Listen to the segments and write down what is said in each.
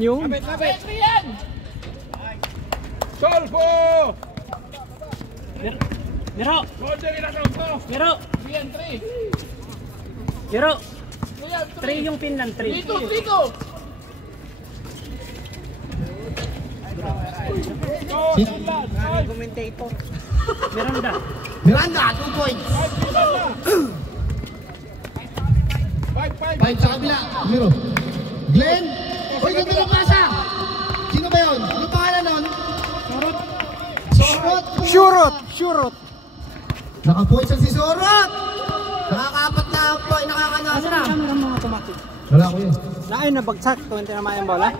Yung? Kapit! Solvo! Miro! Miro! Miro! 3 yung pin lang, 3. Dito! Commentator. Miranda. 2 points. 5 sa kabila. Miro. Glenn. Uy, ganda ng pasa. Sino ba yun? Ano pangalan nun? Sorot. Shurot. Naka-points si Sorot. Nakaka-4 na point. Nakaka-nasa na. Meron mga automatic. Wala ko yun. Naay na bagsak. 20 naman yung bola.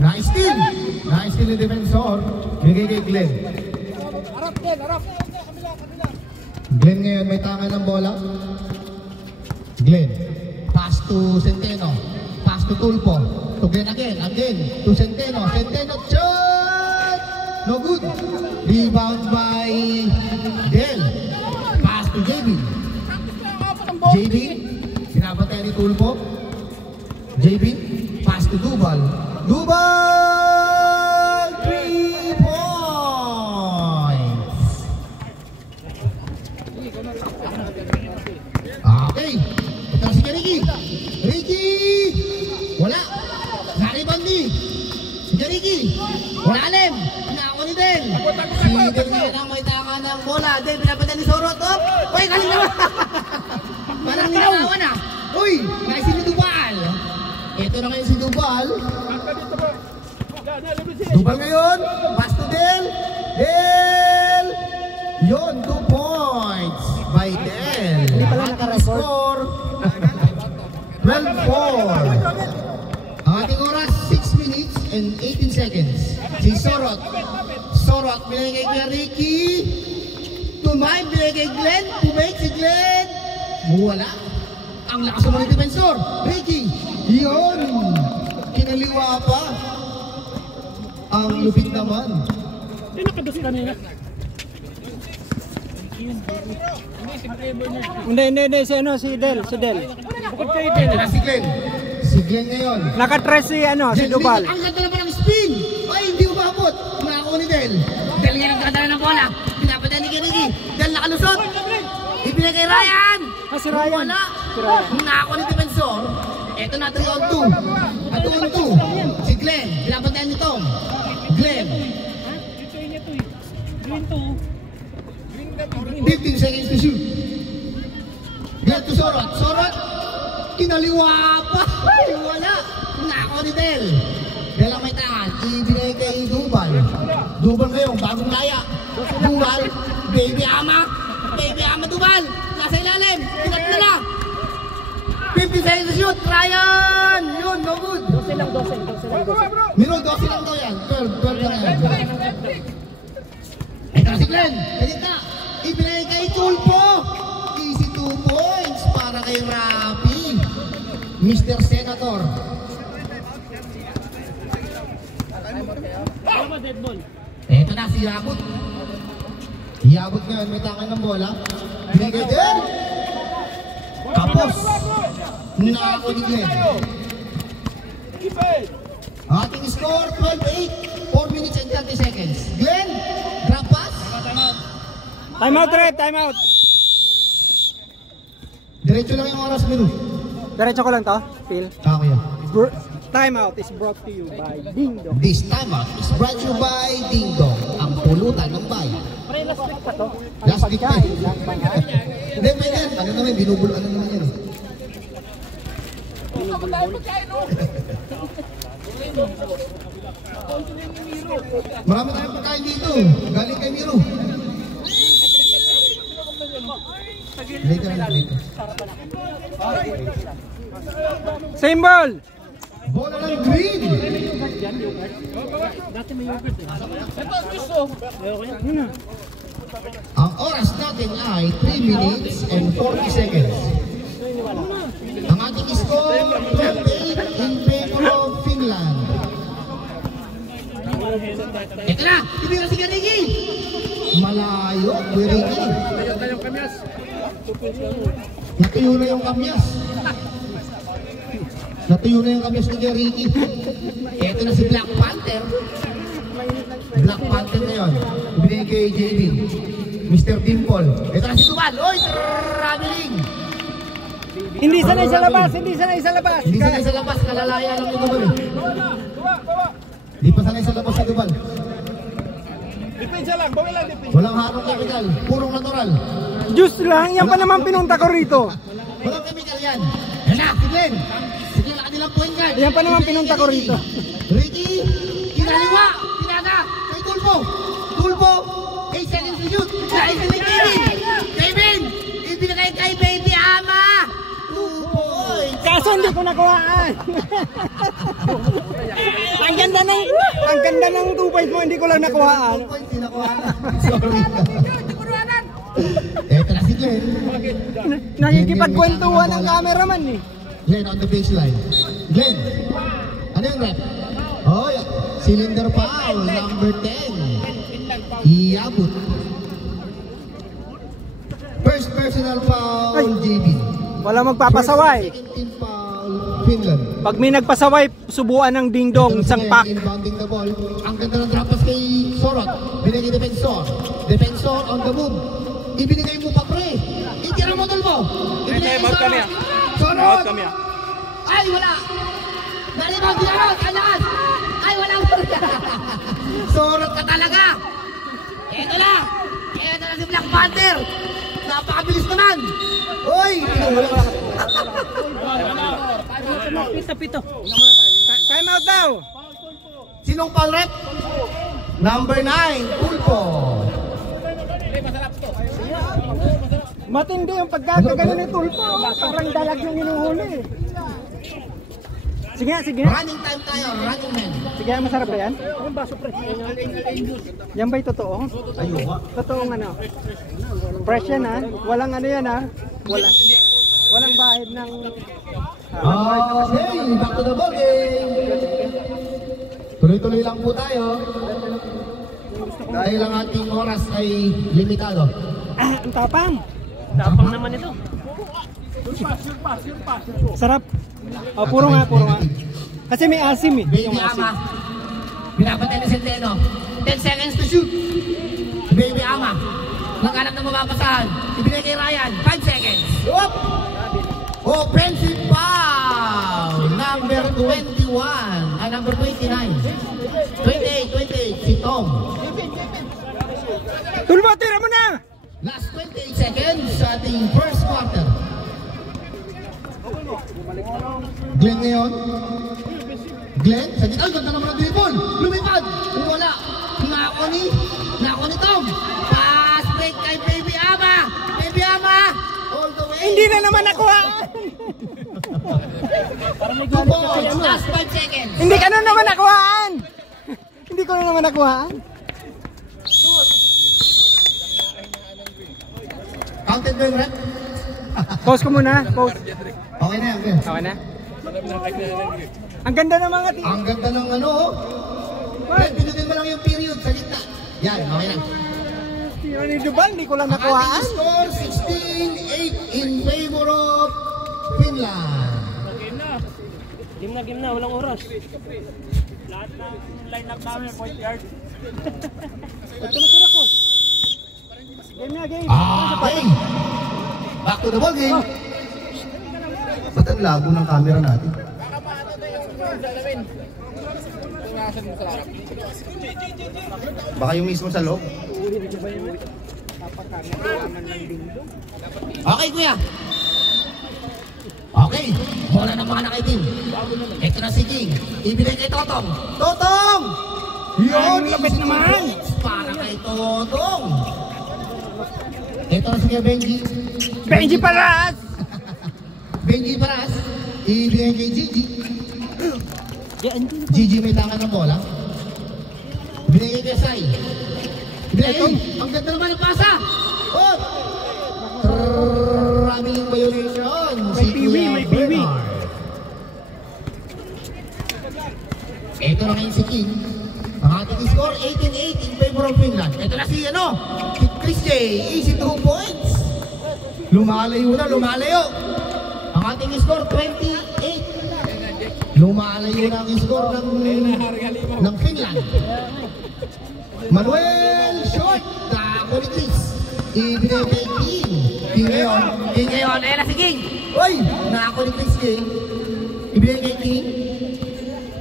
Na-steal ni defensor. Bigay kay Glenn. Harap! Glenn ngayon may tanga ng bola. Glenn. Pass to Centeno. Pass to Tulpo. To Glenn again. To Centeno. Centeno shot! No good. Rebound by Del. Pass to JB. JB. Binabantay ni Tulpo. JB. Pass to Dubal. 3 points. Okay. Ito si Ricky. Wala. Naribang ni. Si Ricky. Wala alim. Nako ni Del. Si Del ngayon ang may tanga ng bola. Del, pinapunta ni Sorot. Uy, galing naman. Parang ninawan na. Uy, naisin ni Dubal. Ito na ngayon si Dubal. Dubal ngayon. Pass to Del. Yun, 2 points by Del. Hindi pala naka-record. Score 12-4. Ang ating oras 6 minutes and 18 seconds. Si Sorot, binigay kay Ricky. Tumay, binigay kay Glenn. Tumay si Glenn. Wala. Ang lakas ng mga defensor. Ricky. Yun. Kinaliwa pa. Ang lupit naman. Hindi nakados kanina. Hindi. Si Del. Bukod kay Del. Ito na si Glenn. Si Glenn ngayon. Nakatres si Dubal. Ang ganda naman ng spin. Ay, hindi umabot. Nakakuha ni Del. Del ngayon ang ganda ng bola. Pinapatay ni Ricky. Del nakalusot. Ibinigay kay Ryan. Si Ryan. Wala. Nakakuha ni defensor. Ito na 3-on-2. At 2-on-2. Si Glenn. Pinapatay ni Tom. Glenn. 15 seconds to shoot. Glenn to Sorot. Kinaliwa pa. Ay, wala. Nakakuha ni Del. Del ang may tangan. Ibinigay kay Dubal. Dubal ngayon. Bagong laya. Dubal. Baby ama Dubal. Nasa ilalim. Pinatla na. 50 seconds to shoot. Ryan. Yun, no good. 12 lang. Miro, 12 lang daw yan. 12 lang yan. Ito na si Glenn. Edit na. Ibinigay kay Tulpo. Easy 2 points para kay Rapi. Mr. Senator. Ito na si Yabut. Yabut ngayon, may tangan ng bola. Binigay din. Kapos. Nako ni Glenn. Ating score 12-8. 4 minutes and 30 seconds. Glenn, drop pass. Time out. Diretso lang yung oras, Miro. Diretso ko lang to, Phil. Ako yan. Time out is brought to you by Ding Dong. This time out is brought to you by Ding Dong, ang pulutan ng bayan. Pre, last week pa to. Last week pa. Hindi, pwede yan. Ano naman, binubul, ano naman yan. Marami tayong pagkain dito. Galing kay Miro. Later. Same ball! Bola ng green! Dati may yogurt eh. Ito, gusto! Ang oras natin ay 3 minutes and 40 seconds. Ang ating score 12-8 in favor of Finland. Ito na! Ibigay si Ricky! Malayo, Ricky. Natuyo na yung kamyas. Natuyo na yung kamis ni Ricky. Ito na si Black Panther. Black Panther na yun. Binigay kay JB. Mr. Dimple. Ito na si Duval. Oy, traveling. Hindi sanay sa labas, hindi sanay sa labas. Hindi sanay sa labas. Kalalaya lang yung Duval. Hindi pa sanay sa labas si Duval. Depensa lang, bawal lang depensa. Walang harong chemical. Purong natural. Diyos lang, yan pa naman pinunta ko rito. Walang chemical yan. Yan na, si Glenn. Si Glenn ang kanilang point guard. Yan pa naman pinunta ko rito. Ricky, kinaliwa, pinada, kay Tulpo. Tulpo, 8 seconds to shoot. Dahil kay Kevin. Kevin, ibinigay kay Baby Ama. Tulpo. Kaso hindi ko nakuhaan. ang ganda ng 2 points mo, hindi ko lang nakuhaan. 2 points, hindi nakuhaan. Sorry. Eto na si Glenn. Nakikipagkwentuhan ng cameraman eh. Glenn on the baseline. Glenn, ano yung rep? Oh, cylinder foul, number 10. Iabot. First personal foul, JB. Wala magpapasaway. Second team foul, Finland. Pag may nagpasaway, subuan ng ding-dong, sangpak. Inbounding the ball. Ang ganda ng drop pass kay Sorot. Binigay defensor. Defensor on the move. Ibinigay mo pa pre. Itira mo mo. Ibinigay kay Sorot. Sorot. Ay, wala. Nalibaw, dinamot. Alakas. Ay, wala. Sorot ka talaga. Ito na. Ito na si Black Panther. Napakabilis naman. Uy. Pito. Time out daw. Sinong foul rep? Number 9, Tulpo. Matindi yung pagkakagano ni Tulpo. Parang dalag yung hinuhuli. Sige nga. Running time tayo, running man. Sige, masarap ba yan? Yan ba'y totoo? Ayoko. Totoong ano? Fresh yan ha? Walang ano yan ha? Walang bahid ng... Okay, back to the ball game. Tuloy-tuloy lang po tayo. Dahil ang ating oras ay limitado. Ang tapang. Tapang naman ito. Sarap. Oh, puro nga. Kasi may asim eh. Baby Yung asim. Ama. Pinapatay ni Centeno. 10 seconds to shoot. Baby Ama. Naghanap ng mapapasahan. Ibigay kay Ryan. 5 seconds. Whoop! Offensive foul. Number 21. Number 29. 28. Si Tom. Tulpo, tira mo na! Last 28 seconds sa ating first quarter. Glenn ngayon. Glenn, sa gitna. Ay, ganda naman ang dribble. Lumipad. Wala. Nako ni Tom. Pass break kay Baby Ama. Baby Ama. All the way. Hindi na naman nakuha! 2 points. Last 5 seconds. Hindi ka na naman nakuhaan! Hindi ko na naman nakuhaan. Counted ba yung rep? Pause ko muna. Pause. Okay na yan. Okay na? Ang ganda ng mga team. Ang ganda ng ano. Fred, pinutin mo lang yung period sa gitna. Yan, okay na. Yung ni Duval, hindi ko lang Ang nakuhaan. ating score, 16-8 in favor of Finland. Game na, walang oras. Lahat ng line-up namin, point guard. Ito na ko. Game na, game. Okay. Back to the ball game. Ba't ang lago ng camera natin? Baka yung mismo sa loob. Okay, kuya. Okay, bola ng mga nakaitim. Ito na si King. Ibigay kay Totong. Totong! Yun, lapit naman. Para kay Totong. Ito na si Kuya Benji. Benji Paras! Benji Paras. Ibigay kay Gigi. Gigi may tangan ng bola. Ibigay kay Sai. Ibigay. Ang ganda naman ng pasa. Oh! Traveling violation. May piwi, may piwi. Ito na ngayon si King. Ang ating score, 18-8 in favor of Finland. Ito na si si Chris J. Easy 2 points. Lumalayo na, lumalayo. Ang ating score, 28. Lumalayo na ang score ng Finland. Manuel short. Ako ni Chris. Ibinigay kay King. King ngayon. Ayan na si King. Uy! Nako ni Chris King. Ibinigay kay King.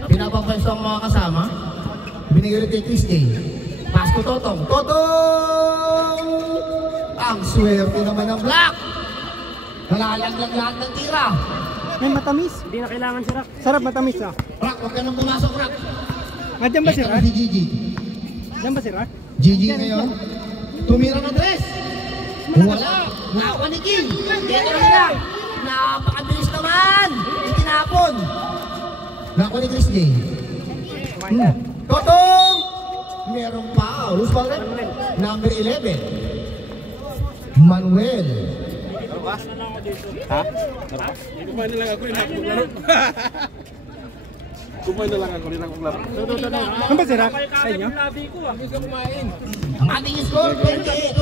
Pinapapwesto ang mga kasama. Ibinigay ulit kay Chris King. Pass to Totong. Totong! Ang swerte naman ng Black. Nalalaglag lahat ng tira. May matamis. Hindi na kailangan si Rock. Sarap matamis ah. Rock, huwag ka nang pumasok, Rock. Nandiyan ba si Ito Rat? si Gigi. Nandiyan ba si Rat? Gigi ngayon. Tumira ng dress. Wala. Nakakuha ni King. Ito na sila. Napakabilis naman. Yung tinapon. Nakakuha ni Chris J. Totong! Meron pa. Who's ball red? Number 11. Manuel. Ha? Kumain na lang ako rin akong laro. Kumain na lang ako rin akong laro. Ano ba si Rat? Sa inyo? Ang ating score, 22-8.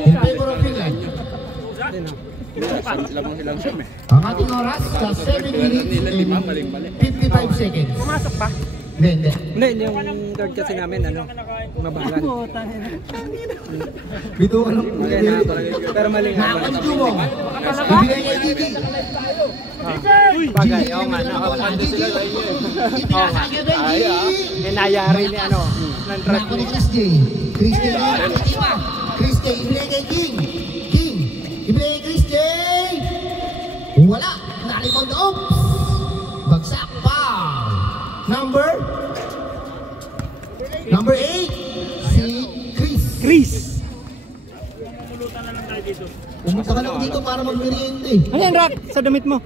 In favor of Finland. Silang siyam eh. Ang ating oras, sa 7 minutes and 55 seconds. Pumasok pa? Hindi. Hindi, yung guard kasi namin, mabagal. Bito ka lang. Okay na talaga. Pero mali nga. Nakakonsumo. Ibigay kay Gigi. Bagay, oo nga. Nakapando sila sa inyo. Ipinasagyo kay Gigi. Eh, nayari ni ano, ng truck Nako ni Chris J. Chris J. Chris J. Ibigay kay King. King. Ibigay kay Chris J. Wala. Nalipon doon. Bagsak pa. Number 8. Si Chris. Chris! Pumunta ka lang dito para mag-merienda. Ano yan, Rat? Sa damit mo?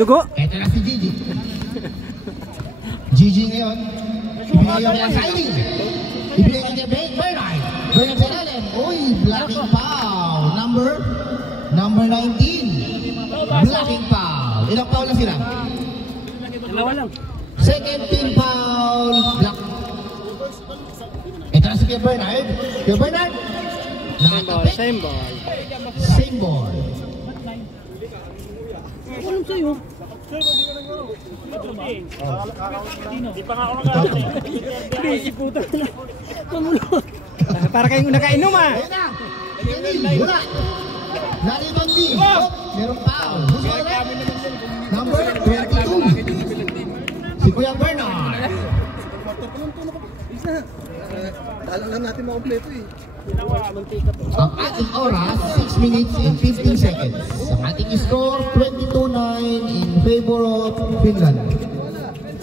Dugo? Eto na si Gigi. Gigi ngayon. Ibigay yung kaya Kylie. Ibigay kay Bernard. Bernard sa ilalim. Uy, blocking foul. Number 19. Blocking foul. Ilang foul na sila? Dalawa lang. Second team foul. Block. Ito na si Kuya Bernard. Kuya Bernard. Nakatapit. Same ball. Same ball. Alam sa'yo. Hindi pa nga ako nag-aaral eh. Busy puto na. Pamulot. Para kayong nakainom ah. Ayun na. Wala. Nalibang din. Merong foul. Who's all that? Number 22. Si Kuya Bernard. Talo lang natin makompleto eh. Ang ating oras, 6 minutes and 15 seconds. Ang ating score, 22-9 in favor of Finland.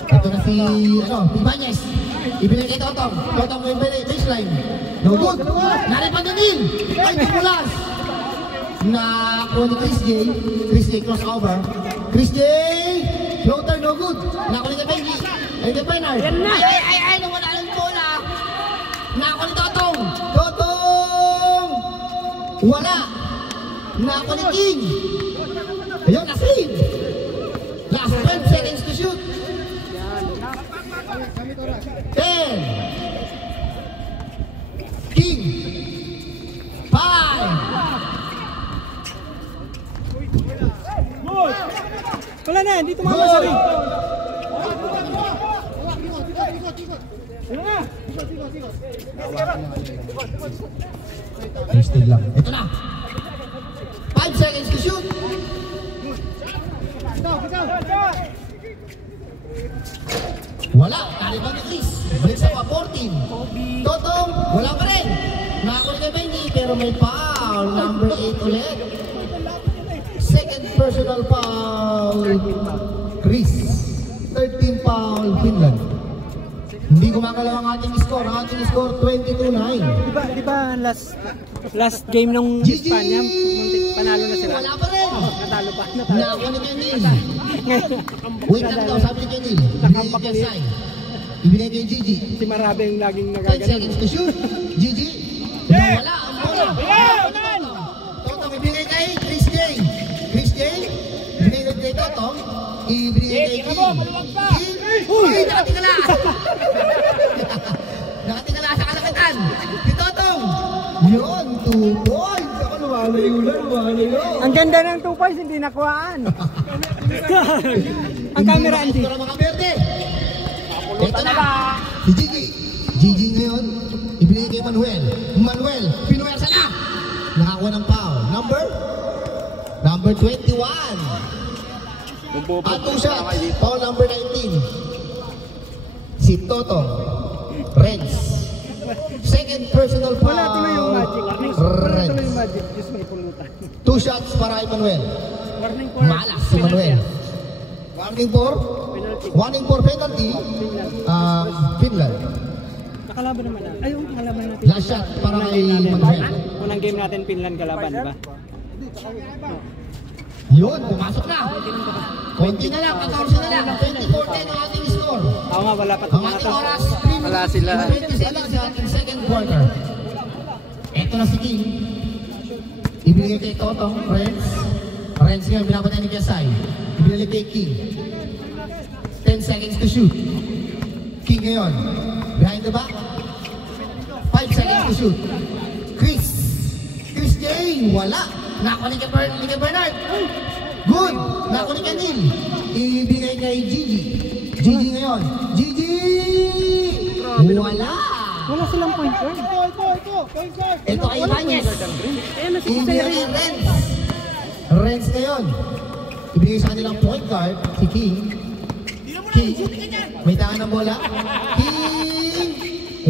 Ito na si Ibanez. Ibinigay kay Totong. Totong may baseline. No good. Naripan na din. Ay, tumulas. Nakuha ni Chris J. Chris J crossover. Chris J. Floater, no good. Nakuha ni Benji. Ay, kay Bernard. Ay, nawala ng bola. Nakuha ni Totong. Totong. Wala. Nakuha ni King. Ayun, na-save. Last 12 seconds to shoot. 10. King. 5. Wala na, hindi tumama sa ring. Still lang. Ito na. 5 seconds to shoot. Wala. Taliban ni Chris. Balik sa 14. Totong. Wala pa rin. Nakakulit kay Benji. Pero may foul. Number 8 ulit. Second personal foul. Chris. 13 foul. Finland. Hindi gumagalaw ang ating score. Ang ating score 22-9. Di ba last game nung Gigi! Espanya, panalo na sila. Wala pa rin. Natalo pa. Nakakuha ni Kenil. Wait lang daw, sabi ni Kenil. Ibigay kay Sai. Ibigay kay Gigi. Si Marabe yung laging 10 nagagaling. seconds to shoot. Gigi. Wala ang bola. Totong ibigay kay Chris J. Chris J. Ibigay kay Totong. Ibigay kay King. King. Uy, nakatingala. Nakatingala sa kalakitan. Si Totong. Yun, 2 points. Ako lumalayo lang, lumalayo. Ang ganda ng 2 points, hindi nakuhaan. Ang camera, Andy. Para makaberde. Ito na. Si Gigi. Gigi ngayon, ibinigay kay Manuel. Manuel, pinuwersa na. Nakakuha ng foul. Number 21. At 2 shots. Foul number 19. Si Toto. Renz. Second personal foul. Wala tuloy yung magic. Wala tuloy yung magic. Diyos may pulutan. 2 shots para kay Manuel. Malas si Manuel. Warning for penalty. Finland. Nakalaban naman na. Ay, nakalaban natin. Last shot para kay Manuel. Unang game natin, Finland kalaban, di ba? Yun, pumasok na. Konti na lang, 14 na lang. 24-10 ang ating score. Oo nga, wala pa Ang ating oras, 3 Wala sila. 20 seconds sa ating second quarter. Ito na si King. Ibigay kay Totong, Renz ngayon, binabatan ni Kiasay. Ibigay kay King. 10 seconds to shoot. King ngayon. Behind the back. 5 seconds to shoot. Chris J. Wala. Nakuha ni Bernard. Good. Nakuha ni Kanil. Ibigay kay Gigi. Gigi ngayon. Gigi! Wala. Wala silang point guard. Ito kay Ibanez. Ibigay kay Renz. Renz ngayon. Ibigay sa kanilang point guard. Si King. May tangan ng bola. King!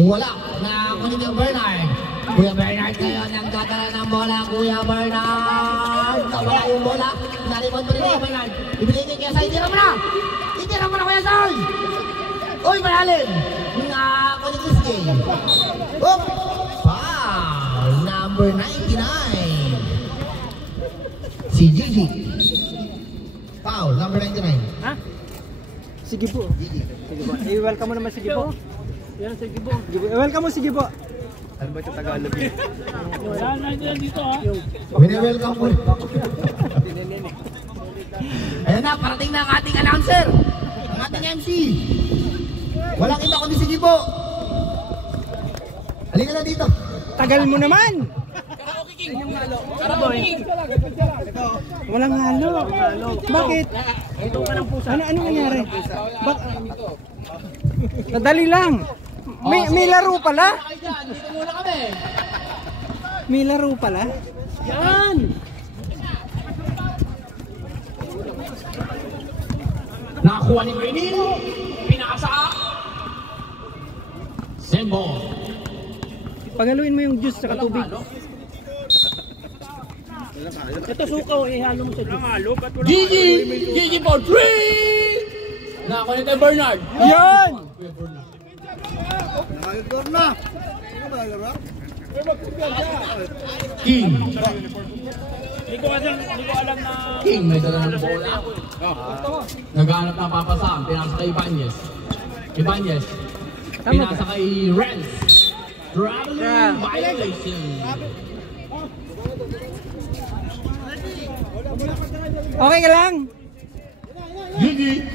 Wala. Nakuha ni Bernard. Kuya Bernard ngayon ang dadala ng bola. Kuya Bernard. Nawala yung bola. Nalipon pa rin Kuya Bernard. Ibigay kay Kiasay. Itira mo na! Itira mo na Kuya Say! Uy, malalim! Nakuha ni Chris J. Oop! Foul! Number 99. Si Gigi. Foul. Number 99. Ha? Sige po. Sige po. I-welcome mo naman si Gibo. Yan, si Gibo. I-welcome mo si Gibo. Ano ba ito Tagalog eh? Wala na dyan dito ha. Wini-welcome mo. Ayan na, parating na ang ating announcer. Ang ating MC. Walang iba kundi si Gibo. Halika na dito. Tagal mo naman. Walang halo. Bakit? Ano nangyari? Nadali lang. May laro pala? May laro pala? Yan! Nakakuha ni Bernil. Pinakasa. Sembo. Paghaluin mo yung juice sa tubig. Ito sukaw, ihalo mo sa juice. Gigi for 3! Nakakuha ni Bernard. Yan! King. Hindi ko alam na... King, may dala ng bola. Naghanap ng papasaan. Pinasa kay Ibanez. Pinasa kay Renz. Traveling violation. Okay ka lang? Gigi.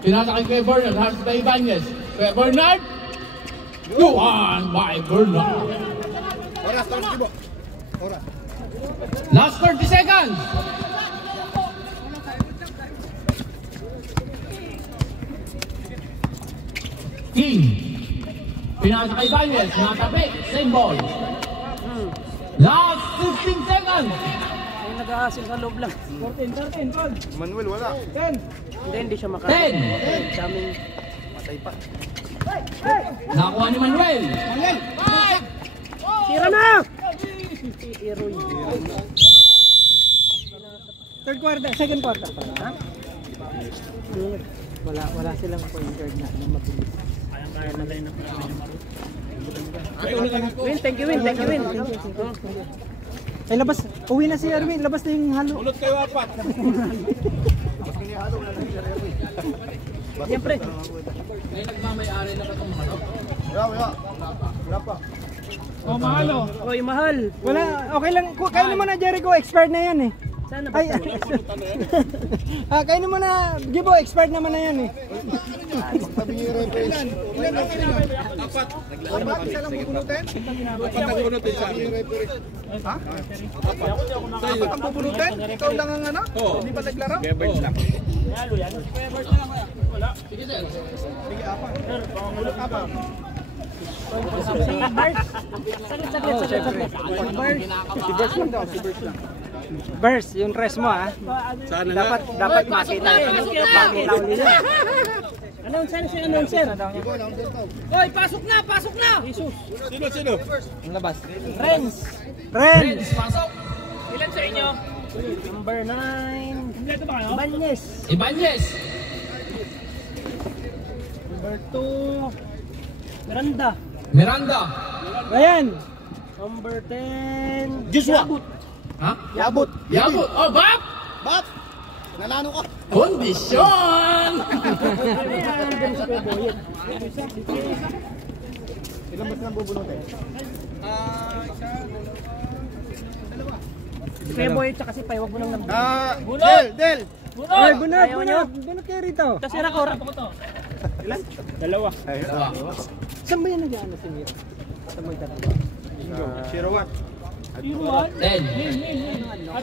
Pinasa kay Bernard. Harus kay Ibanez. Kay Bernard. Yuan by Bernard. Last 30 seconds. King. Pinasa kay Ibanez. Natapik. Same ball. Last 15 seconds. Ay, nag-aasil sa loob lang. 14, Paul. Manuel wala. 10. Hindi siya makain. 10. Daming... Patay pa. Nakuha ni Manuel. Tira na! Si Eroy. Third quarter, second quarter. Ha? Wala silang point guard na mabilis. Kaya na rin ang Win, thank you, Win. Ay, labas. Uwi na si Erwin. Labas na yung halo. Ulot kayo apat. Siyempre. May nagmamayari na ba itong manok? Wala pa. Oh, mahal oh. Oy, mahal. Wala, okay lang. Kaya naman na Jericho, expired na yan eh. Sana ba? Ay, kainin mo na. Gibo, expired naman na yan eh. Sabi niyo rin po ilan? Ilan ang kanina? Apat. Apat? Isa lang pupunutin? Apat ang pupunutin sa amin. Ha? Apat ang pupunutin? Ikaw lang ang ano? Hindi pa naglaro? Kaya birds lang. Yalo yan. Wala. Sige, apat. Apat. Si Birds lang daw, si Birds lang. Verse, yung rest mo ah. Dapat makita. Makita ulit yun. Announcer si announcer. Hoy, pasok na, pasok na! Jesus. Sino? Ang labas. Renz. Ren! Pasok! Ilan sa inyo? Number 9. Kompleto ba kayo? Banyes. Ibanez! Number 2. Miranda. Miranda! Ayan. Number 10. Joshua. Ha? Yabot. Yabot! Oh, Bap! Bap! Nanalo ka. Kondisyon! Ilang bats lang bubunutin? Peboy tsaka si Pai, wag mo nang nabigyan. Del! Ay, bunot. Bunot kayo rito. Kasi rakor. Ilan? Dalawa. Saan ba yan nag-ano si Mira? Saan mo itatapos? Zero what? Iruan. Ten.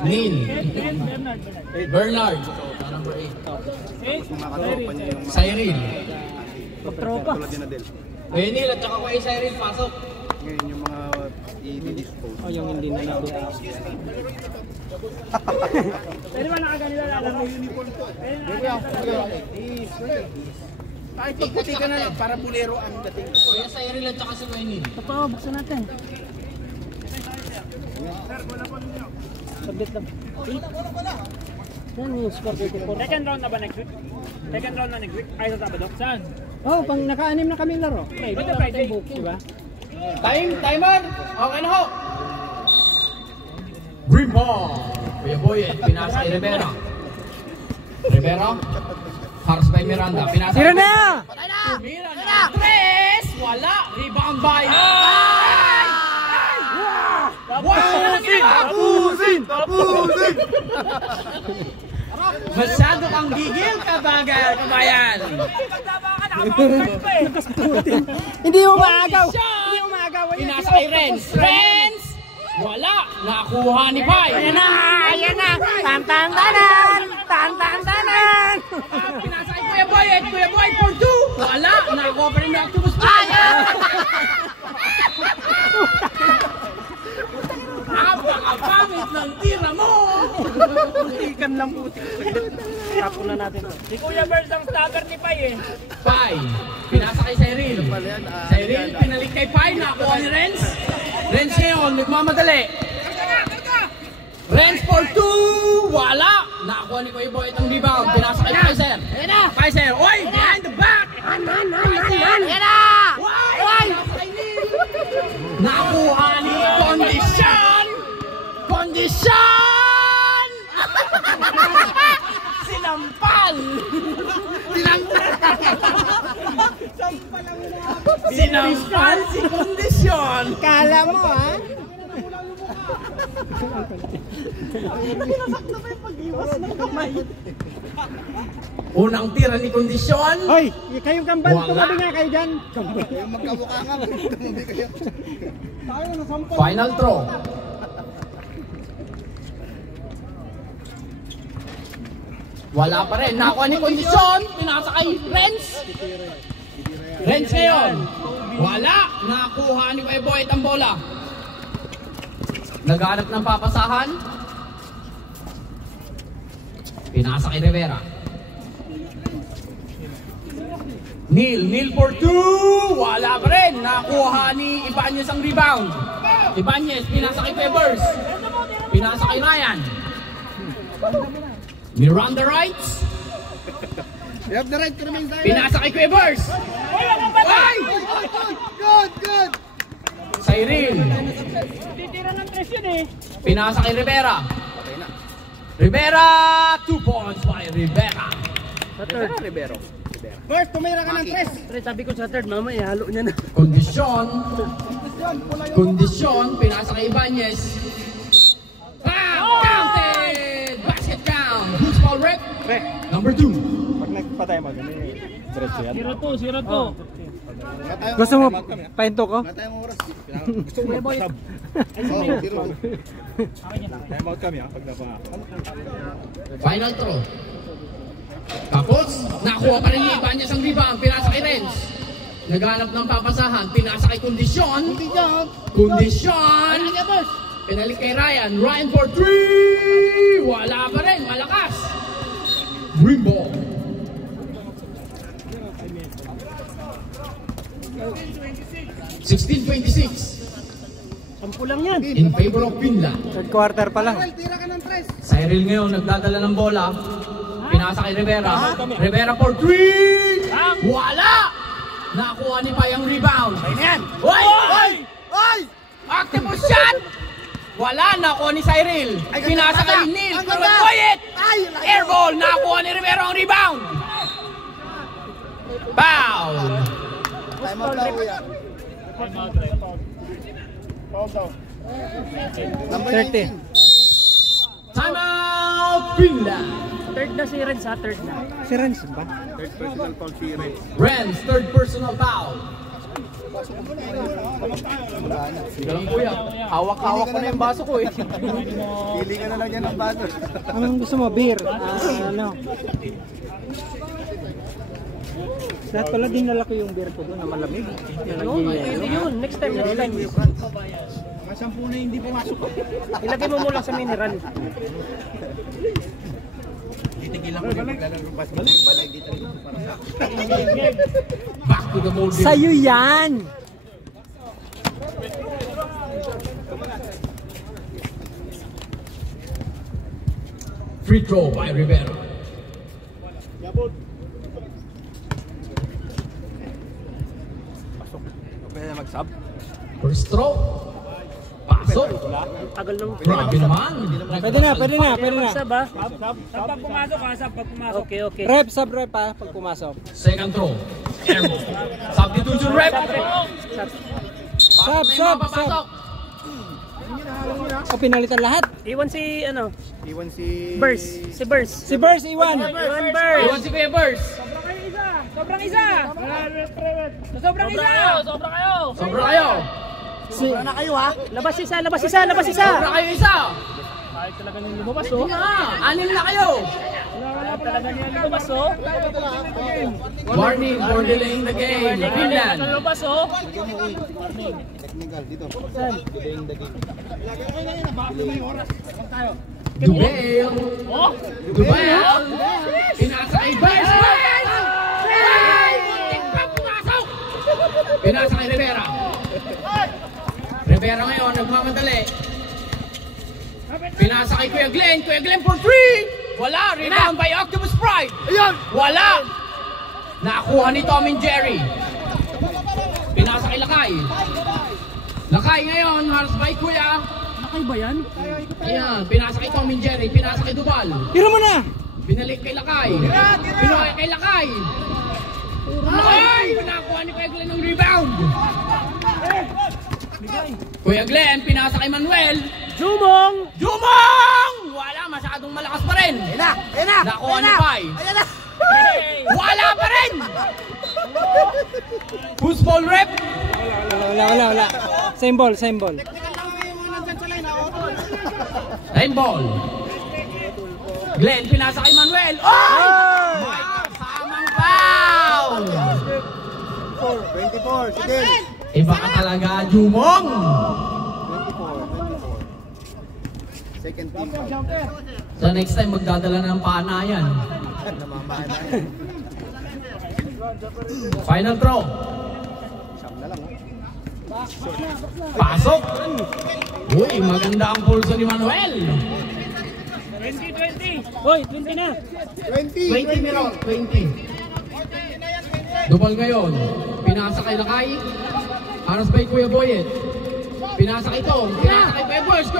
Nin. Bernard. Number 8. Kumakatawa niya yung mga Cyril. Magtropa. tulad din na Del. Benil at saka kay Cyril, pasok. Ngayon yung mga i-dispose. O yung hindi na nabot. Pwede ba nakaganila lang ang uniform to? Kahit pagputi ka na lang, para bulero ang dating. Kuya Cyril at saka si Benil. Ito, buksan natin. Sabit lang. Yan yung score 24. Second round na ba next week? Second round na next week? Ay, sa Sabado? Saan? Oh, pang naka-anim na kami laro. Friday, Friday. Diba? Timer! Okay na ho! Green ball! Kuya Boyet, pinasa kay Rivera. Rivera. Harsh by Miranda, pinasa Sira na! Miranda! Tres! Wala! Rebound by... Tapusin! Masyado kang gigil kabayan! Hindi umaagaw! Hindi umaagaw! Pinasa kay Renz. Renz! Wala! Nakuha ni Pai! Ayan na! Ayan na! Tantang-tanan! Tantang-tanan! Pinasa kay Kuya Boyet! Kuya Boyet for 2! Wala! Nakuha pa rin ni Octopus Pai! Napakapangit ng tira mo! Ikan lang puti. Tapon na natin. Si Kuya Birds ang stagger ni Pai eh. Pai, pinasa kay Cyril. Cyril, pinalik kay Pai, nakuha ni Renz. Renz ngayon, nagmamadali. Renz for 2, wala. Nakuha ni Kuya Boy itong rebound. Pinasa kay Kaiser. Kaiser, oy, behind the back. Kaiser, oy, nakuha ni Kondisyon. Kondisyon! Sinampal! Sinampal si Kondisyon! Kala mo ha? Unang tira ni Kondisyon. Hoy, kayong kambal, Wala. tumabi nga kayo dyan. Yung magkamukha nga, tumubi kayo. Final throw. Wala pa rin. Nakuha ni Kondisyon. Pinasa kay Renz. Renz ngayon. Wala. Nakuha ni Kuya Boyet ang bola. Naghanap ng papasahan. Pinasa kay Rivera. Neil for 2. Wala pa rin. Nakuha ni Ibanez ang rebound. Ibanez, pinasa kay Fevers. Pinasa kay Ryan. Miranda rights. You have the right to remain silent. Pinasa kay Fevers. Ay! Good! Cyril. Titira ng tres yun eh. Pinasa kay Rivera. Rivera, 2 points by Rivera. Sa third. Rivero. First, tumira ka ng tres. Tres, sabi ko sa third, mama, ihalo niya na. Kondisyon, pinasa kay Ibanez. Counted! rep. Pre, Number 2. pag nagpatay mo, ganun eh. Diretso yan. Zero to. Gusto mo, pahinto ko? Wala tayong oras. Gusto mo mag-sub. Time out kami pag napangako. Final throw. Tapos, nakuha pa rin ni Ibanez ang rebound. Pinasa kay Renz. Naghanap ng papasahan. Pinasa kay Kondisyon. Kondisyon. Pinalik kay Ryan. Ryan for 3. Wala pa rin. Malakas. Green ball. 16-26. 10 lang yan. In favor of Finland. Third quarter pa lang. Cyril ngayon nagdadala ng bola. Pinasa kay Rivera. Rivera for 3. Wala! Nakuha ni Pai ang rebound. Oy! Octopus shot! Wala! Nakuha ni Cyril. Pinasa kay Neil. Quiet! Air ball! Nakuha ni Rivera ang rebound. Foul! Time out daw yan. Number 30. 19. Time out Finland. Third na si Renz ha, third na. Si Renz ba? Third personal foul si Renz. Renz, third personal foul. Sige lang kuya. Hawak-hawak ko na yung baso ko eh. Pili ka na lang yan ng baso. Anong gusto mo? Beer? Ano? Lahat pala dinala ko yung beer ko doon na malamig. Pwede yun, next time. Mga 10 na hindi pumasok. Ilagay mo mula sa mineral. Titigilan ko yung maglalaro ng baso. Balik dito. Back to the mold. Sa'yo yan! Free throw by Rivera. Pwede na mag-sub? First throw. Pasok. Tagal nung. Grabe naman. Pwede na. Sab ha? Sab pag pumasok ha, sab pag pumasok. Okay. Rep, sub rep ha, pag pumasok. Second throw. Airbo. Substitution rep. Sub. O, pinalitan lahat. Iwan si ano? Iwan si... Burst. Si Burst. Si Burst, iwan. Iwan Burst. Iwan si Kuya Burst. Sobrang isa. Sobra kayo. Sobra kayo. Labas isa. Sobra kayo isa. Kahit talaga nyung lumabas oh. Anim na kayo. Wala talaga nyung lumabas oh. Warning for delaying the game. Finland. Lumabas oh. Technical dito. Dubel. Oh. Dubel. Pinasa kay Burst. Pinasa kay Rivera. Rivera ngayon, nagmamadali. Pinasa kay Kuya Glenn. Kuya Glenn for 3. Wala. Rebound by Octopus Pride. Wala. Nakuha ni Tom and Jerry. Pinasa kay Lakay. Lakay ngayon, halos by Kuya. Lakay ba yan? Ayan, pinasa kay Tom and Jerry. Pinasa kay Dubal. Tira mo na. Binalik kay Lakay. Pinuha kay Lakay. Ay! Pinakuha ni Kuya Glenn ng rebound. Kuya Glenn, pinasa kay Manuel. Jumong! Wala, masyadong malakas pa rin. Nakuha ni Pai. Wala pa rin. Who's ball rep? Wala. Same ball. Line ball. Glenn, pinasa kay Manuel. Ay! May kasamang foul. 24, sige. Iba ka talaga, Jumong. 24. Second team foul. So next time magdadala ng pana yan. Namamaan na. Final throw. Siyam na lang. Pasok. Uy, maganda ang pulso ni Manuel. 20. Hoy, 20 na. 20. 20 Miro, 20. Dubal ngayon. Pinasa kay Lakay. Haras by Kuya Boyet. Pinasa kay Tom. Pinasa kay Kuya Burst.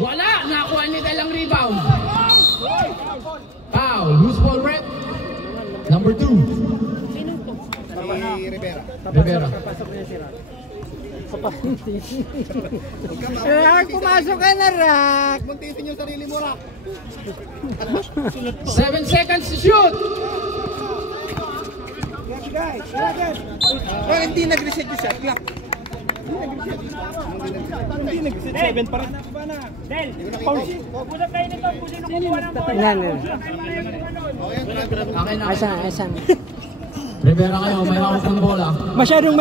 Wala. Nakuha ni Del ang rebound. Foul. Who's ball rep? Number 2. Si Rivera. Rivera. Rock, pumasok ka na, Rock. Muntisin yung sarili mo, Rock. 7 seconds to shoot. Hindi nag-reset yung shot clock. Hindi nag-reset. 7 pa rin. Del, usap kayo nito kung sino kumuha ng bola. Yan. Akin na. Asan. Rivera kayo, may hawak ng bola. Masyadong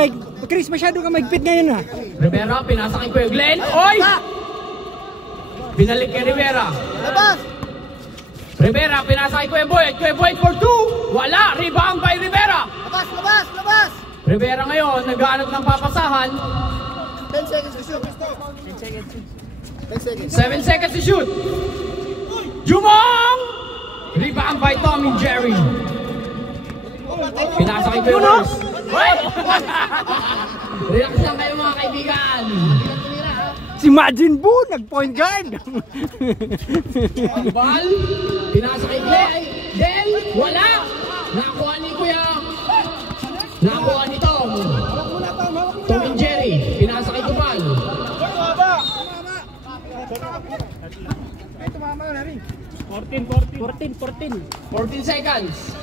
Chris, masyadong ka maigpit ngayon ha. Rivera, pinasakay ko yung Glenn. Oy! Binalik kay Rivera. Labas! Rivera, pinasakay ko yung Boyd. Kuya Boyd for 2. Wala, rebound by Rivera. Labas! Rivera ngayon, naghahanap ng papasahan. 10 seconds to shoot. 10 seconds. 7 seconds to shoot. Jumong! Rebound by Tommy Jerry. Pinasakay ko yung Rose. Hoy! Relax lang kayo mga kaibigan. Si Majin Buu, nag-point guard. Ball, pinasakay Glenn. Del, wala. Nakuha ni Kuya. Nakuha ni Tom. Tom and Jerry, pinasakay ko ball. 14 seconds.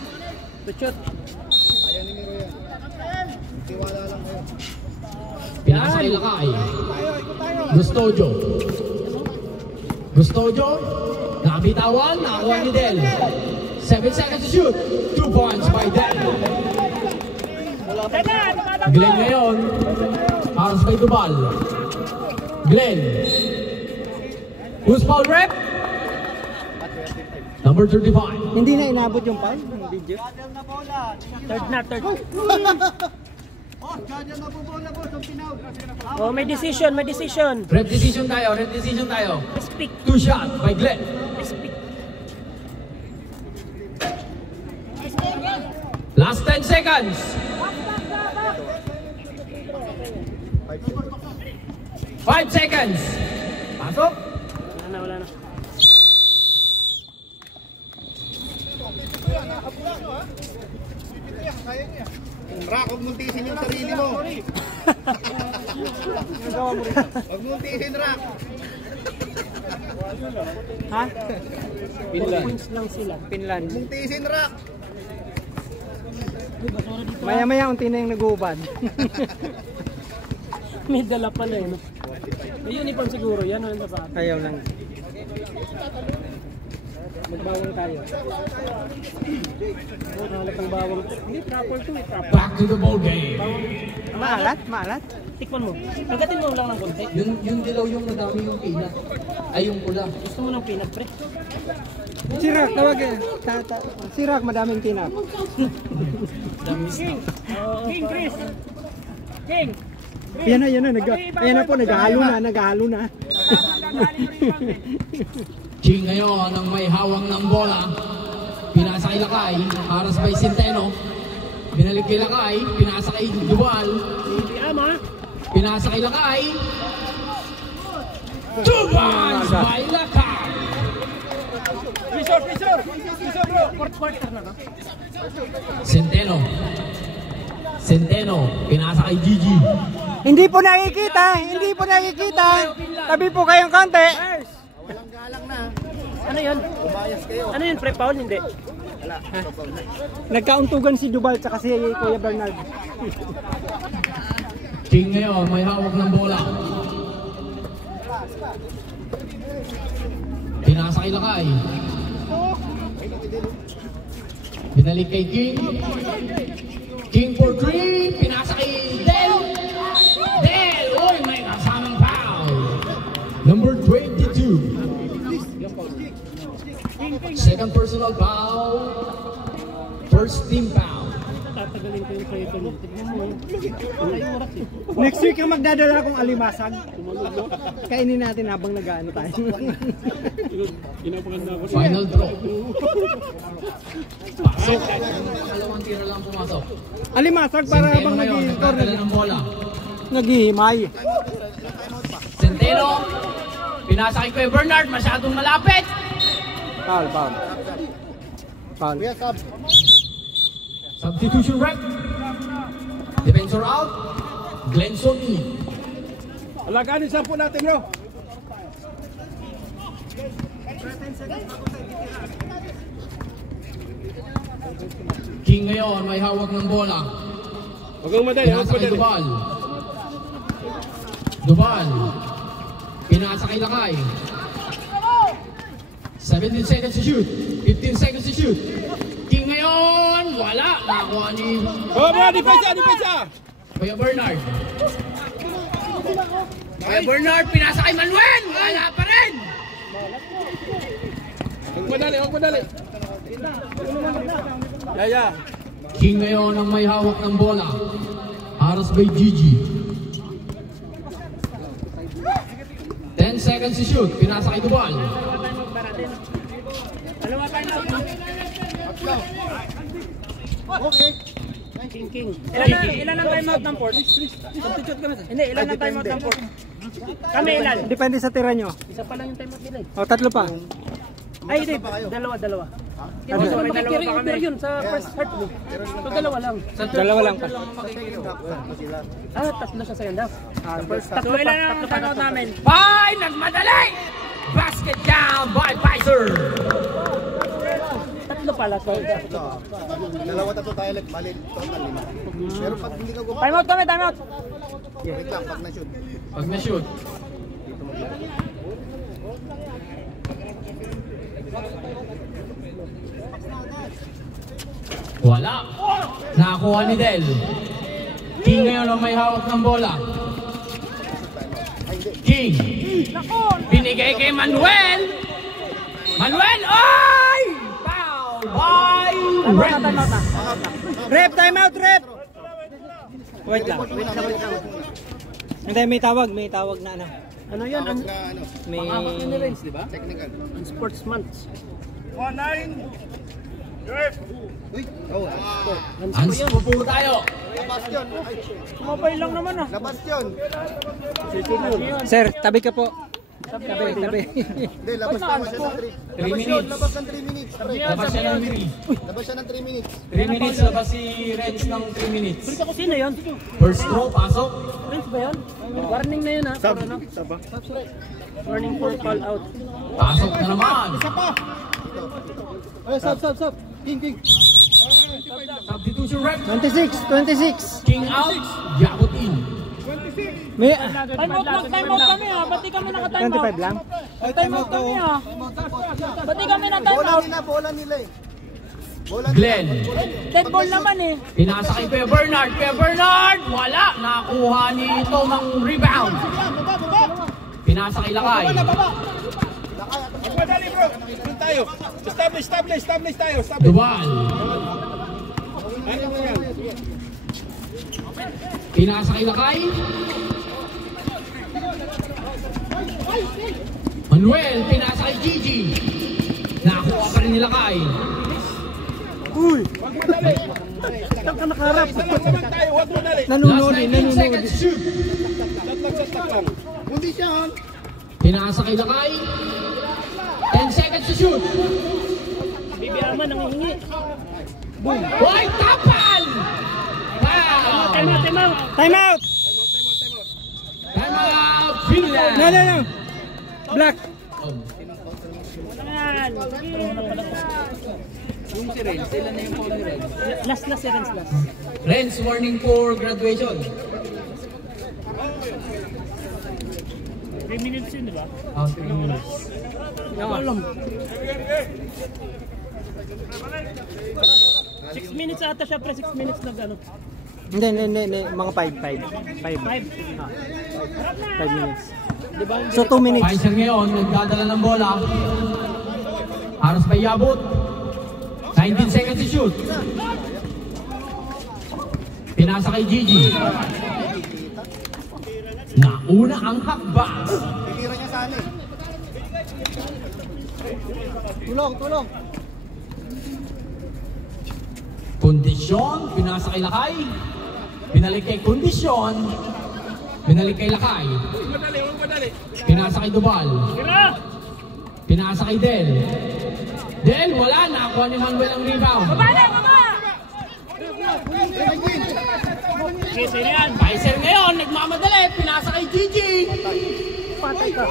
Tiwala lang kayo. Pinasakay Lakay. Gustojo. Nakabitawan, nakakuha ni Del. 7 seconds to shoot. 2 points by Del. Glenn ngayon. Haros by Dubal. Glenn. Who's foul rep? Number 35. Hindi na inabot yung foul ng video. Third. Ganyan na po bola, boss. Ang pinaw. Oh, may decision. Red decision tayo. Speak. 2 shot by Glenn. Last 10 seconds. 5 seconds. Pasok. Wala na. Rock, huwag muntisin yung sarili mo. Huwag muntisin, Rock. Ha? Points lang sila. Finland. Muntisin, Rock. Maya-maya unti na yung nag-uubad. May dala pala eh. No? May uniform siguro yan. Ano yung sapatos? Ayaw lang. Magbawang tayo. Nakalap ang bawang. Hindi, proper to. Back to the ball game. Maalat? Tikman mo. Nagatin mo lang ng konti. Yung dilaw yung madami yung peanut. Ay yung pula. Gusto mo ng peanut, pre? Si Rock, tawag eh. Si Rock, madaming tinap. King, Chris! King! Yan na. Ayan na po, naghahalo na. King ngayon ang may hawang ng bola. Pinasa kay Lakay, haras by Centeno. Binalik kay Lakay, pinasa kay Duval. Pinasa kay Lakay. 2 points by Lakay. Quarter na ba? Centeno, pinasa kay Gigi. Hindi po nakikita. Tabi po kayong konti. Walang galang na. Ano yun? Umayas kayo. Ano yun, pre-foul? Hindi. Wala. Nagkauntugan si Duval tsaka si Kuya Bernard. King ngayon, may hawak ng bola. Pinasa kay Lakay. Binalik kay King. King for 3. Pinasa kay Del. Oy, may kasamang foul. Number 22. Second personal foul. First team foul. Tatagalin ko yung kreator mo. Tignan mo. Wala yung oras eh. Next week yung magdadala akong alimasag. Kainin natin habang nag-ano tayo. Final draw. Pasok. Dalawang tira lang pumasok. Alimasag para Centeno habang ngayon, nagdadala ng bola. naghihimay. Centeno. Pinasa kay Kuya Bernard. Masyadong malapit. Foul. Kuya, sub. Substitution rep. Defensor out. Glenn Soni. Alagaan yung 10 natin, bro. King ngayon may hawak ng bola. Huwag kang madali, huwag Pinasa kay madali. Dubal. Dubal. Pinasa kay Lakay. 17 seconds to shoot. 15 seconds to shoot. King ngayon, wala. Nakuha ni Oh, bro, depensa, depensa. Kuya Bernard. Kuya Bernard, pinasa kay Manuel. Wala pa rin. Huwag madali, huwag madali. Yeah. King ngayon ang may hawak ng bola. Aras by Gigi. 10 seconds to shoot. Pinasa kay Dubal. Dalawa tayo na. King. Ilan ang timeout ng port? Hindi, ilan ang timeout ng port? Kami ilan? Depende sa tira nyo. Isa pa lang yung timeout nila eh. O, 3 pa. Ay, hindi. Dalawa. Kasi may dalawa pa kami. Yun sa first part mo. So, dalawa lang. Dalawa lang pa. Ah, 3 sa second half. So, ilan ang timeout namin? Fine! Nagmadali! Basket down by Pfizer! 3 pala. So, Dalawa tatlo tayo like bali total 5. Pero pag hindi ka gumamit, timeout kami, timeout. wait lang pag na-shoot. Pag na-shoot. Wala. Nakakuha ni Del. King ngayon ang may hawak ng bola. King. Binigay kay Manuel. Manuel! Ay! Foul by Renz. Rep, time out, rep! Wait lang. Hindi, may tawag na ano. Ano yun? Na ano, May... Di ba? technical. Sportsman. 1-9. Uy, oh, Hans po po tayo. labas yun. Ay, Kumapay lang naman ah. labas yun. Sir, tabi ka po. Tabi. Hindi, labas siya ng 3. 3 minutes. Labas ng 3 minutes. Labas siya ng 3. Labas siya ng 3 minutes. 3 minutes, labas si Renz ng 3 minutes. Sino yun? First throw, pasok. Prince ba yun? Warning na yun ha. Sab. Warning for call out. Pasok na naman. Ay, sub. King. Substitution rep. 26. King out. Yabot in. May... Timeout kami ha. Ba't di kami naka-timeout? 25 lang? Timeout kami ha. Ba't di kami na-timeout? Bola nila eh. Bola Glenn. Dead ball naman eh. Pinasa kay Kuya Bernard. Kuya Bernard. Wala. Nakuha nito ng rebound. Pinasa kay Lakay. Huwag madali, bro. Doon tayo. Establish tayo. Dubal. Ano mo yan? Pinasa kay Lakay. Manuel. Pinasa kay Gigi. Nakuha pa rin ni Lakay. Huwag madali. Sabang tayo, huwag madali. Last 19 seconds to shoot. Tatlag lang. Kondisyon. Pinasa kay Lakay. 10 seconds to shoot. Bibiyaman ang hihingi. Hoy, tapal! Wow! Timeout. Time out! Time out! Finland! No. Black. Yan. Last si Renz last. Renz warning for graduation. 3 minutes yun, di ba? 3 minutes. Alam. 6 minutes ata siya, pre 6 minutes na gano'n. Hindi. Mga 5 minutes. Diba? So 2 minutes. Pfizer ngayon, nagdadala ng bola. Aras pa iabot. 19 seconds to shoot. Pinasa kay Gigi. Nauna ang hakbang. Titira niya sana eh. Tulong. Kondisyon, pinasa kay Lakay. Binalik kay Kondisyon. Binalik kay Lakay. Huwag madali. Pinasa kay Dubal. Pinasa kay Del. Del, wala. Nakuha ni Manuel ang rebound. Baba! Kaiser ngayon, nagmamadali, pinasa kay Gigi. Patay ka.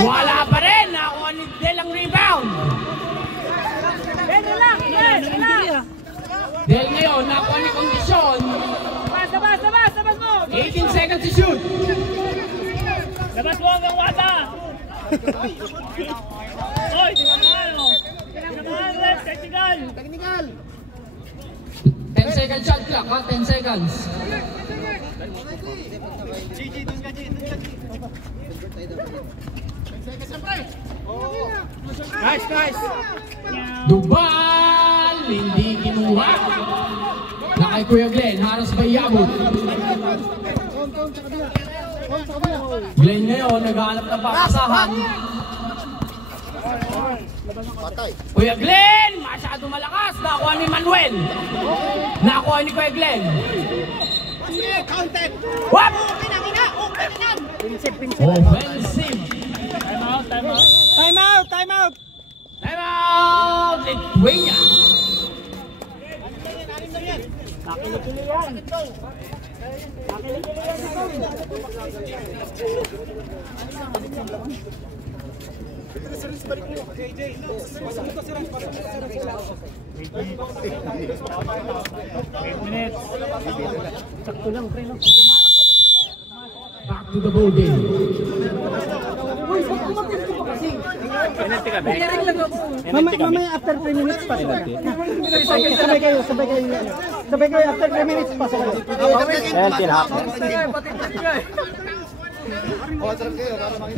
Wala pa rin, nakuha ni Del ang rebound. Del ngayon, nakuha ni kondisyon. Sabas mo! 18 seconds to shoot. Labas mo hanggang wata! Oy, di ba ano? Technical! 10 seconds shot clock, ha? 10 seconds. Nice! Dubal, hindi kinuha. Na kay Kuya Glenn, halos ba iabot? Glenn ngayon, naghahanap ng pakasahan. Kuya Glenn, masyado malakas. Nakuha ni Manuel. Nakuha ni Kuya Glenn. What? Offensive. Time out! Time out! Lithuania. Sakto lang, pre, no? Back to the ball game. Mamaya after 3 minutes pa sila. Sabay kayo after 3 minutes pa sila. Ayan, tinahak.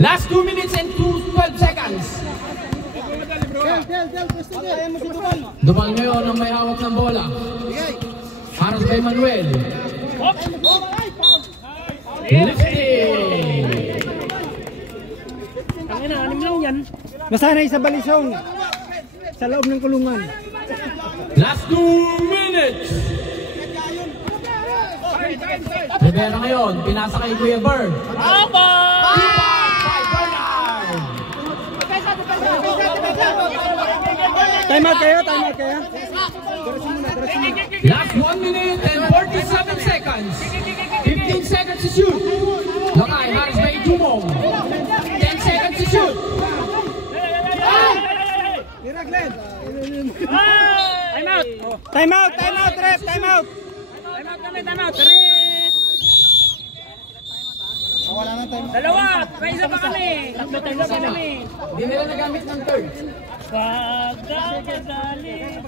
Last 2 minutes and 12 seconds. Dubal ngayon ang may hawak ng bola. Haros kay Manuel. Lifting. Tangina, anim lang yan. Nasanay sa balisong. Sa loob ng kulungan. Last 2 minutes. Rivera ngayon, pinasa kay Kuya Bird. Aba! By Bernard. Time out kayo. Last 1 minute and 47 seconds. 15 seconds to shoot. Lakay, Haris Bay Dumong. 10 seconds to shoot. Time out, ref, time out. Time out. Dalawa, may isa pa kami. Tatlo pa kami. Hindi nila nagamit ng third. Pagkamadali.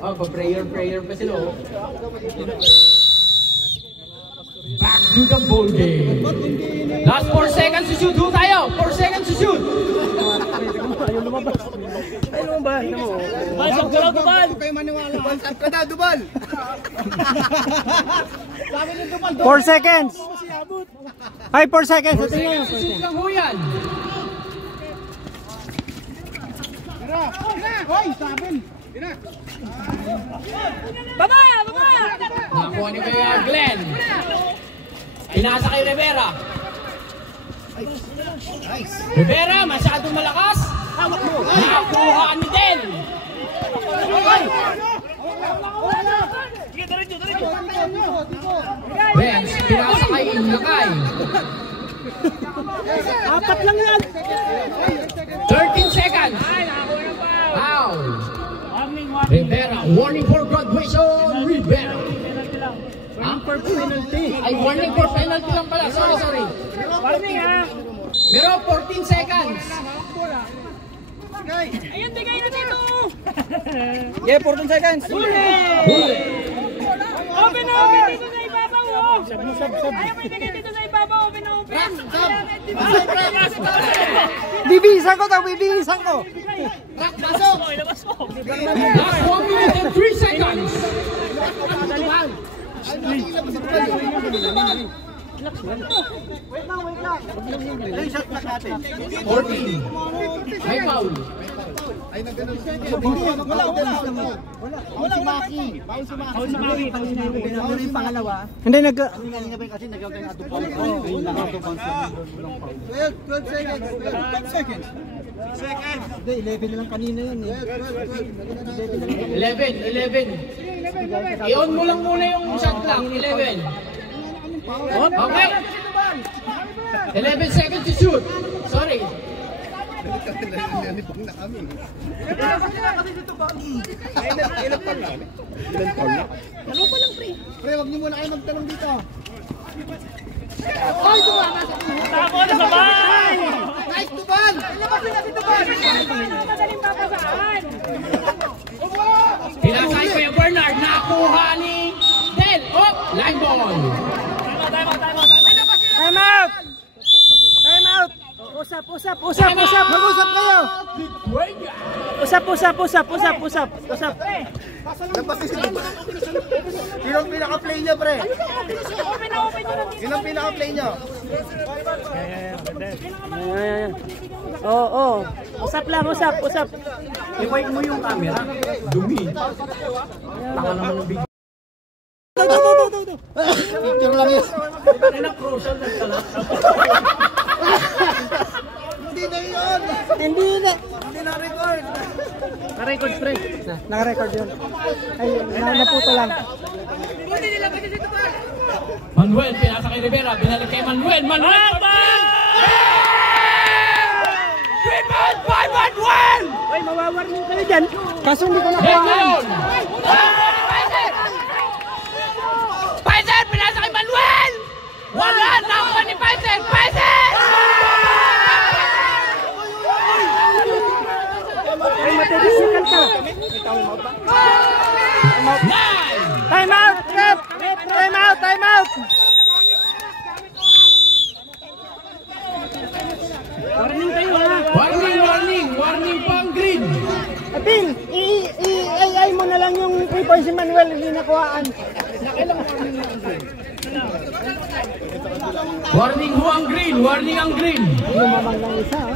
Oh, pa-prayer pa sila. Back to the ball game. Last 4 seconds to shoot. Doon tayo. 4 seconds to shoot. Ayaw lumabas. Basag ka lang, Dubal. Kayo maniwala. Saan ka na, Dubal? 4 seconds. Ay, 4 seconds. 4 seconds to shoot lang ho yan. Baba! Nakuha ni Kuya Glenn. Pinasa kay Rivera. Rivera, masyadong malakas. Nakuha ni Del. Benz, pinasa kay Lakay. 4 lang yan. 13 seconds. Foul. Rivera, warning for graduation. Rivera. Ay, warning for penalty lang pala. Sorry. Warning, ha? Pero 14 seconds. Ayun, bigay na dito! Yeah, 14 seconds. Open dito sa ibabaw, oh! Ayaw mo ibigay dito sa ibabaw, open. Bibihisan ko. Ilabas mo! Last 1 minute and 3 seconds. 14. May foul. Ay, nagano'n siya. Wala si Maki. Paul si Maki. Ano yung pangalawa? Hindi Kanina ba kasi nagawa tayo ato Paul. Ayun lang ato Paul. 12 seconds. 12 seconds. Hindi, 11 na lang kanina yun eh. 11. I-on mo lang muna yung shot clock. 11. Okay. 11 seconds to shoot. Sorry. Nanipang na kami. Ilan pa lang? Ilan pa lang? Ano pa lang, pre? Pre, wag niyo muna kayo magtanong dito. Ay, tumama sa pinto. Tama na sabay! Nice to ball! Ilabas na si Tuban! Madaling papasaan! Pinasay ko yung Bernard. Nakuha ni Del. Oh, line ball. Time out! Time out! Usap! Mag-usap kayo! Usap! Labas si Tuban. Sino ang pinaka-play niya, pre? Sino ang pinaka-play niya? Oo. Usap lang. I-wipe mo yung camera. Dumi. Taka naman ng big. Picture lang yun. Crucial nagkala. Hindi na yun! Hindi na. Hindi na-record! Naka-record, pre. Naka-record yun. Ay, naputo lang. Manuel, pinasa kay Rivera. Binalik kay Manuel. Manuel! Rebound by Manuel! Ay, mawawarning kayo dyan. Kaso hindi ko Yan nakuhaan. ngayon! Paiser! Pinasa kay Manuel! Wala! Nakuha ni Paiser! Paiser! Ay, matedisikal ka. Nine! Time out, Rep! Time out! Warning kayo, ha? Warning pang green! Apil, i-AI mo na lang yung 3 points si Manuel, hindi nakuhaan. Warning ho ang green! Warning ang green! Lumamang lang isa, ha?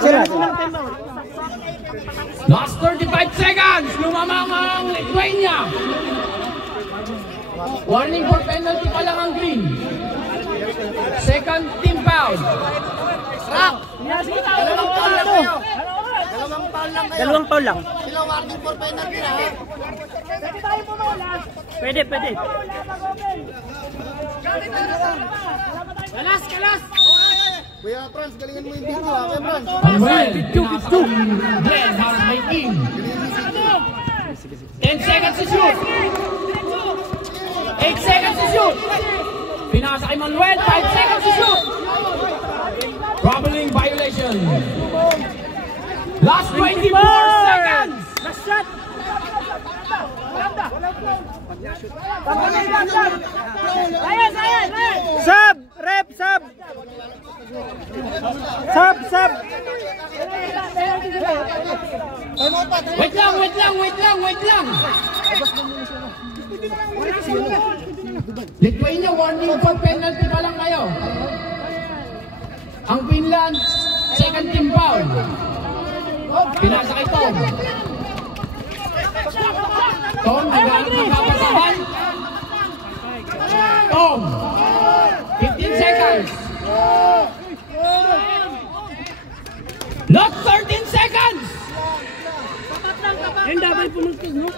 Sila. Last 35 seconds! Lumamang ang Lithuania! Warning for penalty pa lang ang green. Second team foul. Dalawang foul lang. Sila warning for penalty na. Pwede. Kalas! Kuya Franz, galingan mo yung video, ha? Kuya Franz. Manuel, pinasa ang Glenn para may team. 10 seconds to shoot. 8 seconds to shoot. Pinasa kay Manuel, 5 seconds to shoot. Troubling violation. Last 24 seconds. Last shot. Sub! Rep! Sub! Wait lang. Lithuania, warning for penalty pa lang kayo. Ang Finland, second team foul. Pinasa kay Tom. Tom, nagpapasahan. Tom, 15 seconds. Not 13 seconds. Yan dapat pumuntos, no?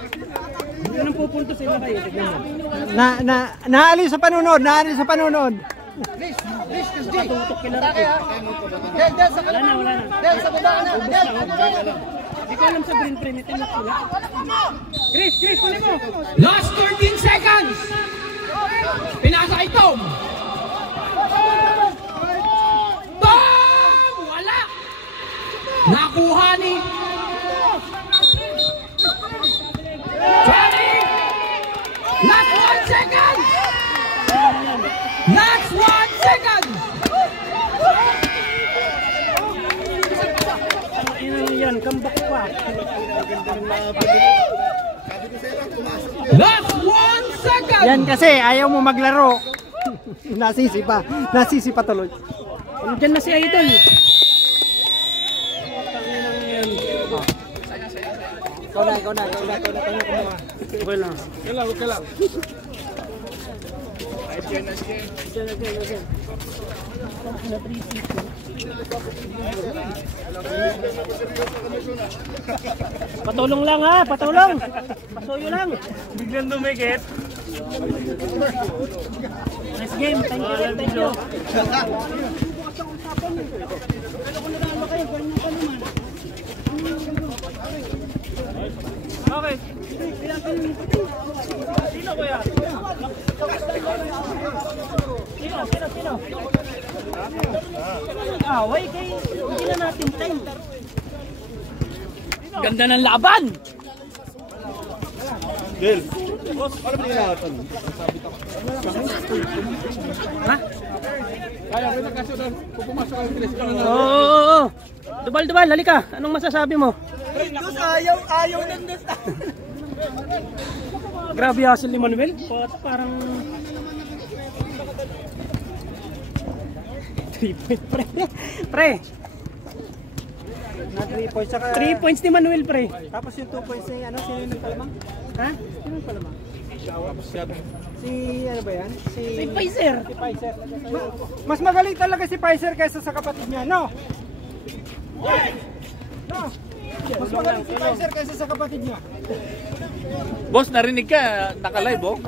Yan ang pupuntos sila kayo. Naalis sa panunod. Tutok kila rin. Wala na. Del, sa baba na. Del, Hindi ko alam sa green print. Ito yung pula. Chris, kunin mo. Last 13 seconds. Pinasa kay Tom. Tom! Wala. Nakuha ni Johnny. Last 1 second. Last 1 second. Yan, comeback pa. Last 1 second. Yan kasi, ayaw mo maglaro. Nasisi pa tuloy. Nandiyan na si Idol. Ikaw na. Okay lang. Okay lang. Patulong lang ha, patulong. Pasuyo lang. Biglang dumikit. Nice game, thank you. Okay. Sino kuya? Sino? Away kay hindi na natin time. Ganda ng laban! Del. Ano ba ginagawa? Ha? Kaya ko na kasi pupumasok ang tilis ko na. Oo. Dubal, halika. Anong masasabi mo? Ayaw nandun. Grabe hustle ni Manuel. Parang 3 points pre. Na 3 points. Saka, 3 points ni Manuel pre. tapos yung 2 points ni ano, sino yung nagpalamang? Ha? Sino yung palamang? Si ano ba yan? Si Pfizer. Si Pfizer. Mas magaling talaga si Pfizer kaysa sa kapatid niya, no? No. Mas magaling si Pfizer kaysa sa kapatid niya. Boss, narinig ka, naka-live oh.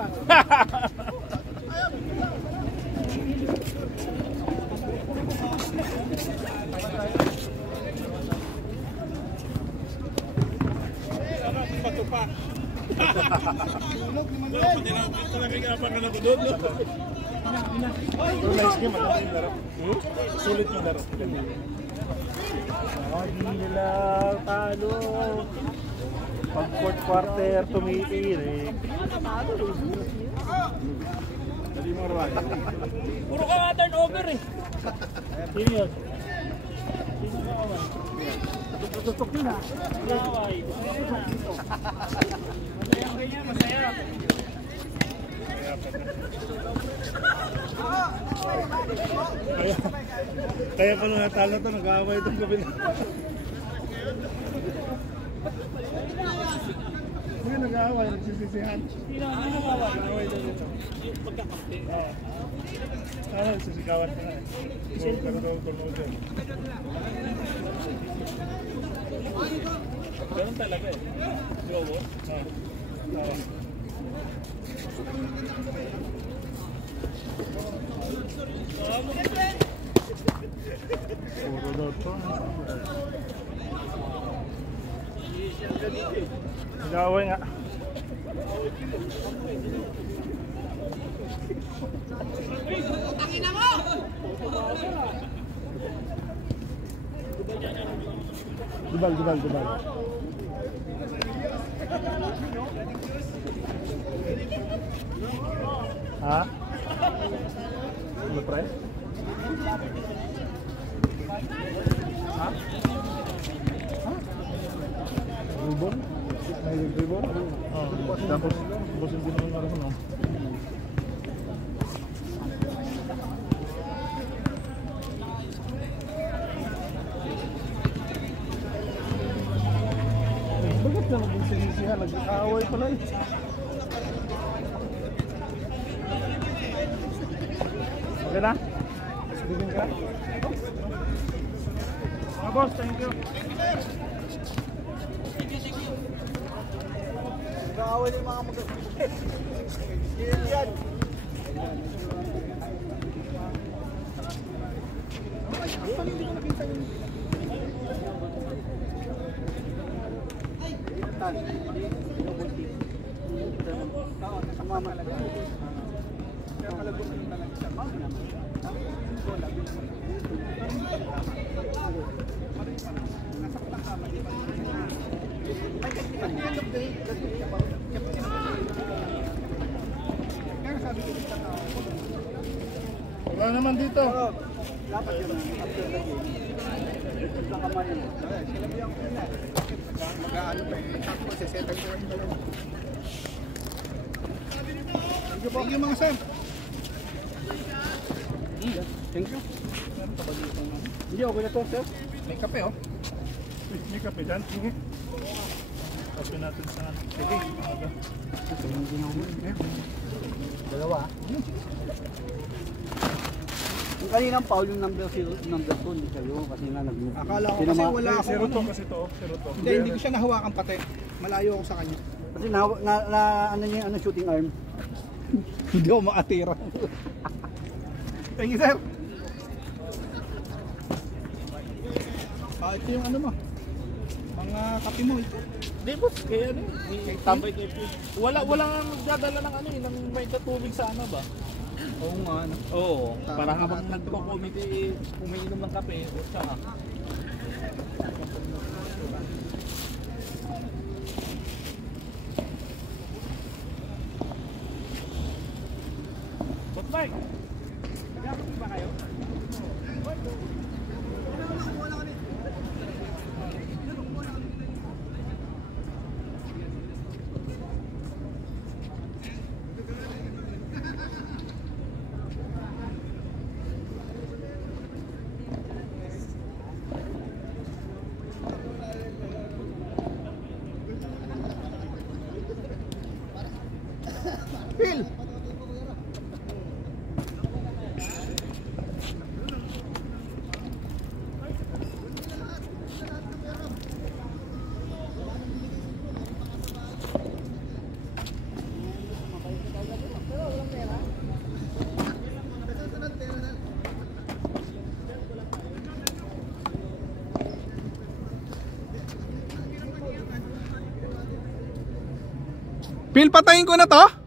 Hindi nila talo. Pag fourth quarter, tumitirik. Puro ka nga turnover eh. Sino yun? Tutok yun ha. Laway. Masaya. Kaya pala natalo to, nag-aaway itong gabi na. Hindi nag-aaway, nagsisisihan. Sino nag-aaway? Nag-aaway daw dito. Pagkakapte. Oo. Ano, nagsisikawan ka na eh. Ganun talaga eh. Di ba, boss? Oo. Puro daw to. Nag-aaway nga. Dubal. Ha? Ano pre? Ha? Ribbon? May ribbon? Oo. Tapos, busin din naman ako, no? Bakit na nag-sinisihan? Nag-aaway pala eh. Okay na? Bibing ka? Mga boss, thank you. Nag-aaway na yung mga mag-aaway. Yan. Wala naman dito. Mag-aano pa eh. Tapos sesetang ko rin pala. Thank you mga sir. Thank you. Hindi, okay na to, sir. May kape oh. May kape dyan. Sige. Kape natin sa... Sige. Dalawa. Yung kaninang Paul, yung number 2, hindi kayo. Kasi nga nag-move. Akala ko kasi wala ako. Zero to kasi to. Zero to. Hindi ko siya nahawakan pati. Malayo ako sa kanya. Kasi ano niya, ano shooting arm. Hindi ako makatira. Thank you, sir. Ito yung ano mo. Mga kape mo ito. Di boss, kaya ano tambay kayo. Walang nagdadala ng ano ng may katubig sa ano ba? Oo nga. Ano. Oo, para habang nagko-committee umiinom ng kape o tsaka. Boss Mike, nagkakape ba kayo? Phil! Phil, patayin ko na to?